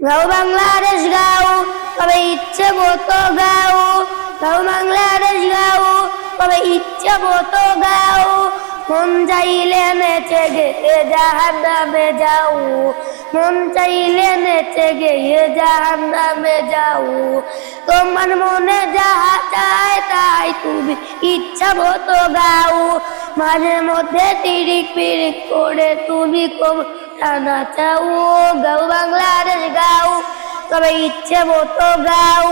গাও বাংলাদেশ গাও, তবে ইচ্ছে মতো গাও। গাও বাংলাদেশ গাও, তবে ইচ্ছে মতো গাও। মন চাইলে নেচে গেয়ে জাহান্নামে যাও। মন চাইলে নেচে গেয়ে জাহান্নামে যাও। তোমার মনে যাহা চায় তাই তুমি ইচ্ছা মতো গাও। মাঝে মধ্যে তিরিক পিরিক করে তুমি টানা চাও। গাও বাংলাদেশ গাও, তবে ইচ্ছে মতো গাও।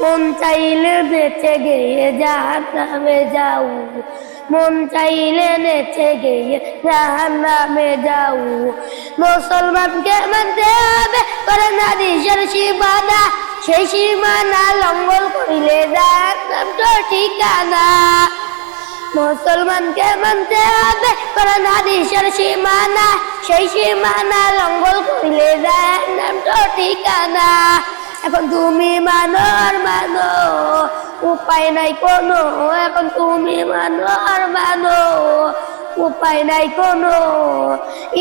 মন চাইলে নেচে গেয়ে জাহান্নামে যাও। মন চাইলে নেচে গেয়ে জাহান্নামে যাও। মুসলমানকে মানতে হবে করে না দেশের সীমানা। সেই সীমানা লঙ্ঘন করিলে জাহান্নাম তো ঠিকানা। মুসলমানকে মানতে হবে কারণ হাদিসের সীমানা। সেই সীমানা লঙ্ঘন করিলে জাহান্নাম তো ঠিকানা। এখন তুমি মানো আর মানো, উপায় নাই কোনো। এখন তুমি মানো আর মানো, উপায় নাই কোনো।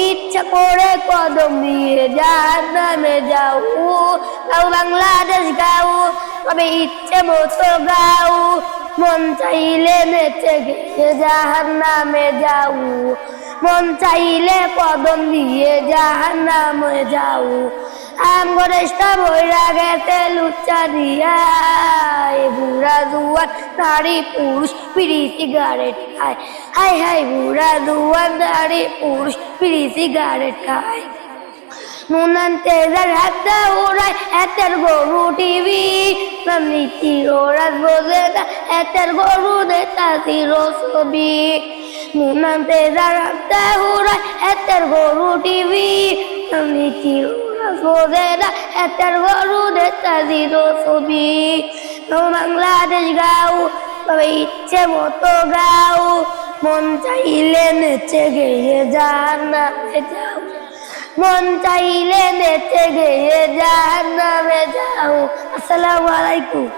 ইচ্ছা করে কদম দিয়ে জাহান্নামে যাও। গাও বাংলাদেশ গাও, তবে ইচ্ছে মতো গাও। মন চাইলে নেচে গেয়ে জাহান্নামে যাও। মন চাইলে কদম দিয়ে জাহান্নামে যাও। আমগরেশটা বইরা গেছে লুচ্চা দিয়া। বুড়া জুয়ান নারী পুরুষ বিড়ি সিগারেট খায়। হাই হাই বুড়া জুয়ান নারী পুরুষ বিড়ি সিগারেট খায়। নুনান তেজার হাতটা ওড়ায় এতের গরু টিভি। নীতি ওরাজ বোঝে না এতের গরু নেতা চির ছবি। নুনান তেজার হাতটা ওড়ায় এতের গরু টিভি। নীতি ওরাজ বোঝে না এতের গরু নেতা চির ছবি। বাংলাদেশ গাও, তবে ইচ্ছে মতো গাও। মন চাইলে নেচে গেয়ে জাহান্নামে যাও। মন চাইলে নেচে গেয়ে জাহান্নামে যাও। আসসালামু আলাইকুম।